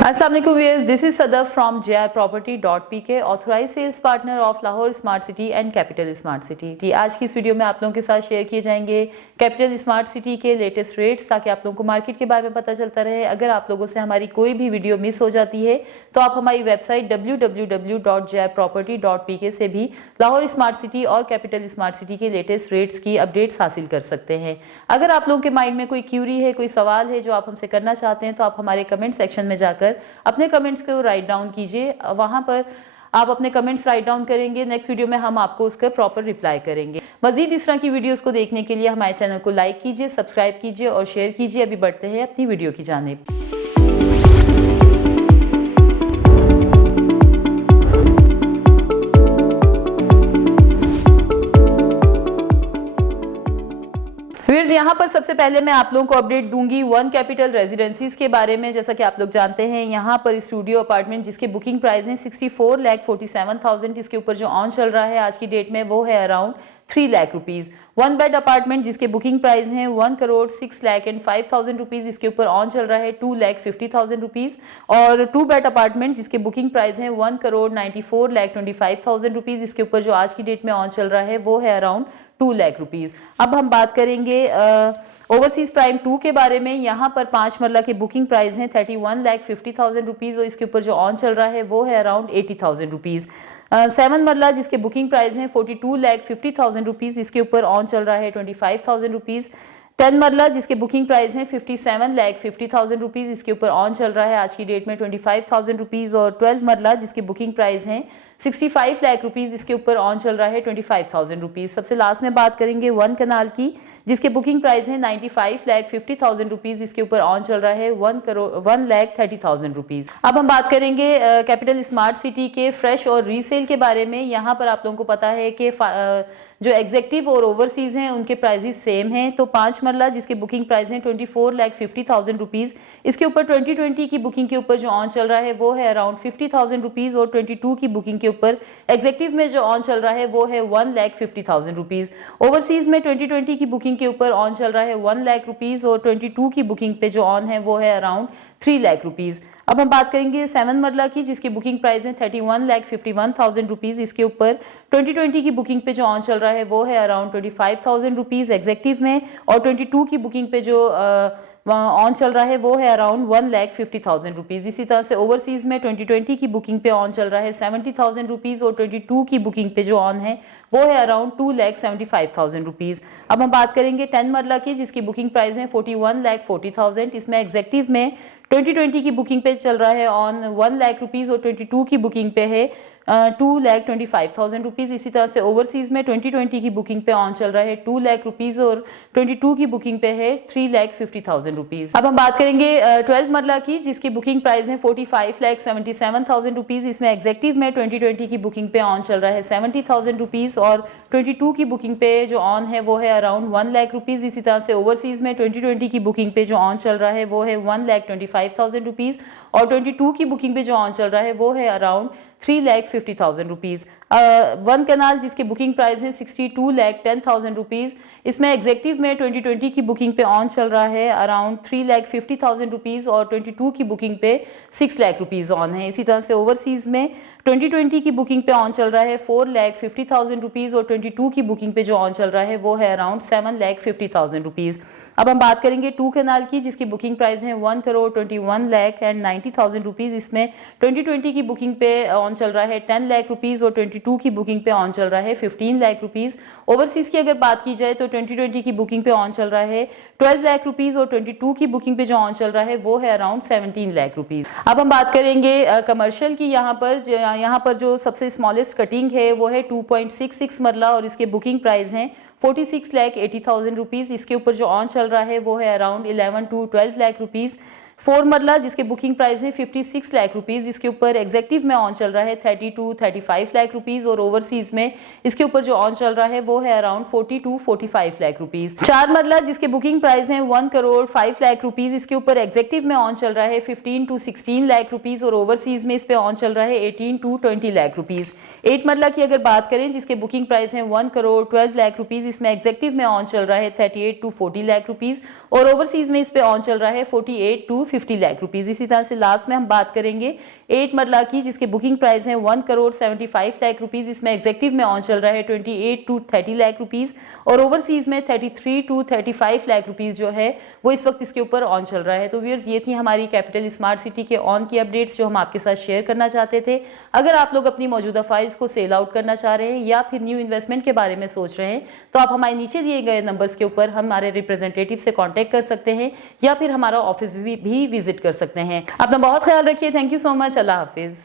अस्सलाम वालेकुम viewers, this is Sadaf from JRProperty.pk, authorise sales partner of Lahore smart city and capital smart city. आज की इस वीडियो में आप लोगों के साथ शेयर किए जाएंगे कैपिटल स्मार्ट सिटी के लेटेस्ट रेट्स, ताकि आप लोगों को मार्केट के बारे में पता चलता रहे। अगर आप लोगों से हमारी कोई भी वीडियो मिस हो जाती है तो आप हमारी वेबसाइट www.JRProperty.pk से भी लाहौर स्मार्ट सिटी और कैपिटल स्मार्ट सिटी के लेटेस्ट रेट्स की अपडेट्स हासिल कर सकते हैं। अगर आप लोगों के माइंड में कोई क्यूरी है, कोई सवाल है जो आप हमसे करना चाहते हैं, तो आप हमारे कमेंट सेक्शन में जाकर अपने कमेंट्स को राइट डाउन कीजिए। वहां पर आप अपने कमेंट्स राइट डाउन करेंगे, नेक्स्ट वीडियो में हम आपको उसका प्रॉपर रिप्लाई करेंगे। मजीद इस तरह की वीडियोस को देखने के लिए हमारे चैनल को लाइक कीजिए, सब्सक्राइब कीजिए और शेयर कीजिए। अभी बढ़ते हैं अपनी वीडियो की जानिब। यहाँ पर सबसे पहले मैं आप लोगों को अपडेट दूंगी वन कैपिटल रेजिडेंसीज के बारे में। जैसा कि आप लोग जानते हैं, यहाँ पर स्टूडियो अपार्टमेंट जिसके बुकिंग प्राइस है 64,47,000, इसके ऊपर जो ऑन चल रहा है आज की डेट में वो है around 3 lakh rupees. One bed apartment जिसके बुकिंग प्राइस है 1,06,05,000 रुपीज, इसके ऊपर ऑन चल रहा है 2,50,000 रुपीज। और टू बेड अपार्टमेंट जिसके बुकिंग प्राइस है 1,94,25,000 रुपीज, इसके ऊपर जो आज की डेट में ऑन चल रहा है वो है अराउंड 2 लाख रुपीज। अब हम बात करेंगे ओवरसीज प्राइम 2 के बारे में। यहाँ पर 5 मरला के बुकिंग प्राइस हैं 31,50,000 रुपीज और इसके ऊपर जो ऑन चल रहा है वो है अराउंड 80,000 रुपीज। 7 मरला जिसके बुकिंग प्राइस हैं 42,50,000 रुपीज, इसके ऊपर ऑन चल रहा है 25,000 रुपीज। 10 मरला जिसके बुकिंग प्राइस हैं 57,50,000 रुपीज, इसके ऊपर ऑन चल रहा है आज की डेट में 25,000 रुपीज। और 12 मरला जिसके बुकिंग प्राइस हैं 65 लाख रुपीज, इसके ऊपर ऑन चल रहा है 25,000 रुपीज। सबसे लास्ट में बात करेंगे 1 कनाल की, जिसके बुकिंग प्राइस है 95,50,000 रुपीज, इसके ऊपर ऑन चल रहा है 1,30,000 रुपीज। अब हम बात करेंगे कैपिटल स्मार्ट सिटी के फ्रेश और रीसेल के बारे में। यहाँ पर आप लोगों को पता है कि जो एग्जेक्टिव और ओवरसीज हैं उनके प्राइसेस सेम हैं। तो 5 मरला जिसके बुकिंग प्राइस हैं 24,50,000 रुपीज, इसके ऊपर 2020 की बुकिंग के ऊपर जो ऑन चल रहा है वो है अराउंड 50,000 रुपीज। और 22 की बुकिंग के ऊपर एग्जेक्टिव में जो ऑन चल रहा है वो है 1,50,000 रुपीज। ओवरसीज में 2020 की बुकिंग के ऊपर ऑन चल रहा है 1 लाख रुपीज और 22 की बुकिंग पे जो ऑन है वो है अराउंड 3 लाख रुपीज। अब हम बात करेंगे 7 मरला की, जिसकी बुकिंग प्राइस है 31,51,000 रुपीज, इसके ऊपर 2020 की बुकिंग पे जो ऑन चल रहा है वो है अराउंड 25,000 रुपीज एग्जेक्टिव में। और 22 की बुकिंग पे जो ऑन चल रहा है वो है अराउंड 1,50,000 रुपीज। इसी तरह से ओवरसीज में 2020 की बुकिंग पे ऑन चल रहा है 70,000 रुपीज और 22 की बुकिंग पे जो ऑन है वो है अराउंड 2,75,000 रुपीज। अब हम बात करेंगे 10 मरला की, जिसकी बुकिंग प्राइस है 41,40,000, इसमें एग्जेक्टिव में 2020 की बुकिंग पे चल रहा है ऑन 1 लाख रुपीज और 22 की बुकिंग पे है 2,25,000 रुपीज। इसी तरह से ओवरसीज में 2020 की बुकिंग पे ऑन चल रहा है 2 लाख रुपीज और 22 की बुकिंग पे है 3,50,000 रुपीज। अब हम बात करेंगे 12 मरला की, जिसकी बुकिंग प्राइस है 45,77,000 रुपीज, इसमें एग्जेक्टिव में 2020 की बुकिंग पे ऑन चल रहा है 70,000 रुपीज और 22 की बुकिंग पे जो ऑन है वो है अराउंड 1 लाख रुपीज। इसी तरह से ओवरसीज में 2020 की बुकिंग पे जो ऑन चल रहा है वो है 1,25,000 रुपीज और 22 की बुकिंग पे जो ऑन चल रहा है वो है अराउंड 3,50,000 रुपीज। 1 कनाल जिसकी बुकिंग प्राइस है 62,10,000 रुपीज, इसमें एग्जेक्टिव में 2020 की बुकिंग पे ऑन चल रहा है अराउंड 3,50,000 रुपीज और 22 की बुकिंग पे 6 लाख रुपीज ऑन है। इसी तरह से ओवरसीज में 2020 की बुकिंग पे ऑन चल रहा है 4,50,000 रुपीज और 22 की बुकिंग पे जो ऑन चल रहा है वो है अराउंड 7,50,000 रुपीज। अब हम बात करेंगे 2 कनाल की, जिसकी बुकिंग प्राइस है 1,21,90,000 रुपीज, इसमें 2020 की बुकिंग पे ऑन चल रहा है 10 लाख रुपीज और 22 की बुकिंग पे ऑन चल रहा है 15 लाख रुपीज। ओवरसीज की अगर बात की जाए तो 2020 की बुकिंग पे ऑन चल रहा है 12 लाख रुपीज और 22 की बुकिंग पे जो ऑन चल रहा है वो है अराउंड 17 लाख रुपीज। अब हम बात करेंगे कमर्शियल की। यहाँ पर जो सबसे स्मॉलेस्ट कटिंग है वो है 2.66 मरला और इसके बुकिंग प्राइस हैं 46,80,000 रुपीज, इसके ऊपर जो ऑन चल रहा है वो है अराउंड 11 to 12 लाख रुपीज। 4 मरला जिसके बुकिंग प्राइस है 56 लाख रुपीज, इसके ऊपर एग्जेक्टिव में ऑन चल रहा है 30 to 35 लाख रुपीज और ओवरसीज में इसके ऊपर जो ऑन चल रहा है वो है अराउंड 40 to 45 लाख रुपीज। 4 मरला जिसके बुकिंग प्राइस है 1,05 लाख रुपीज, इसके ऊपर एग्जेक्टिव में ऑन चल रहा है 15 to 16 लाख रुपीज और ओवरसीज में इस पे ऑन चल रहा है 18 to 20 लाख रुपीज। 8 मरला की अगर बात करें जिसके बुकिंग प्राइस है 1,12 लाख रुपीज, इसमें एग्जेक्टिव में ऑन चल रहा है 38 to 40 लाख रुपीज और ओवरसीज में इस पे ऑन चल रहा है 48 to 50 लाख रुपीज। इसी तरह से लास्ट में हम बात करेंगे 8 मरला की, जिसके बुकिंग प्राइस है 1,75 लाख रुपीज। इसमें एग्जेक्टिव में ऑन चल रहा है 28 to 30 लाख रुपीज और ओवरसीज में 33 to 35 लाख रुपीज जो है वो इस वक्त इसके ऊपर ऑन चल रहा है। तो व्यूअर्स, ये थी हमारी कैपिटल स्मार्ट सिटी के ऑन की अपडेट्स जो हम आपके साथ शेयर करना चाहते थे। अगर आप लोग अपनी मौजूदा फाइल्स को सेल आउट करना चाह रहे हैं या फिर न्यू इन्वेस्टमेंट के बारे में सोच रहे हैं तो आप हमारे नीचे दिए गए नंबर्स के ऊपर हमारे रिप्रेजेंटेटिव से कांटेक्ट कर सकते हैं या फिर हमारा ऑफिस भी विजिट कर सकते हैं। अपना बहुत ख्याल रखिए। Thank you so much. Allah Hafiz.